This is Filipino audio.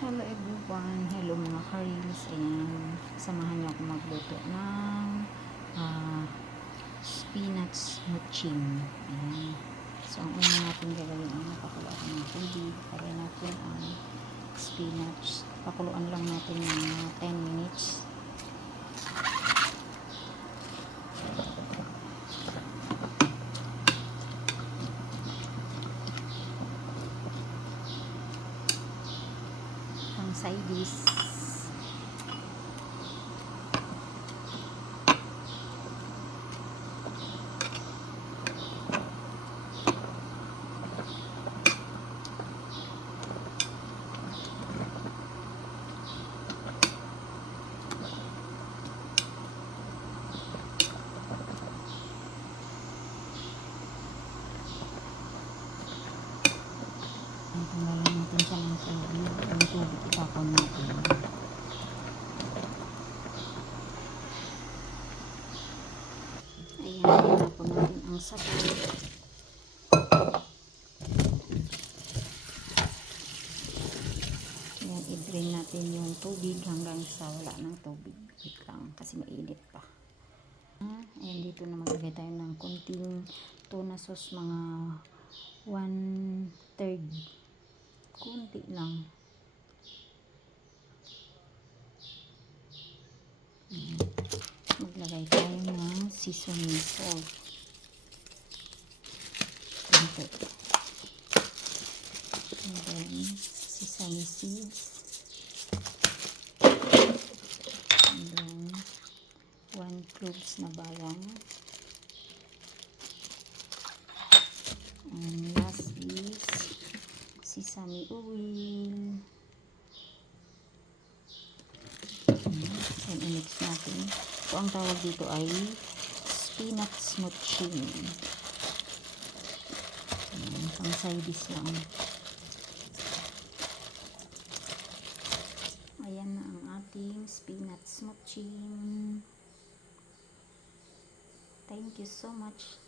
Hello everyone, hello mga ka-reels. Ayan, samahan niyo ako magluto ng spinach muching. Ayan. So ang una natin gagawin ay pakuluan ng tubig. Lagyan natin ang spinach. Pakuluan lang natin ng 10 minutes. Pang side dish. Tanggalin natin siya ng tubig. Ang tubig itapon natin. Ayan, itapon natin ang sabaw. Ayan, i-drain natin yung tubig hanggang sa wala ng tubig. Wait lang, kasi mainit pa. Ayan, dito na maglagay tayo ng konting tuna sauce, mga 1/3. Kunti lang. Maglagay tayo ng seasoning salt. Kunti. And then, sesame seeds. And then, 1 cloves na bawang. And last is sesame oil. And i-mix natin. So, ang tawag dito ay spinach muching. Pang side dish lang. Ayan na ang ating spinach muching. Thank you so much.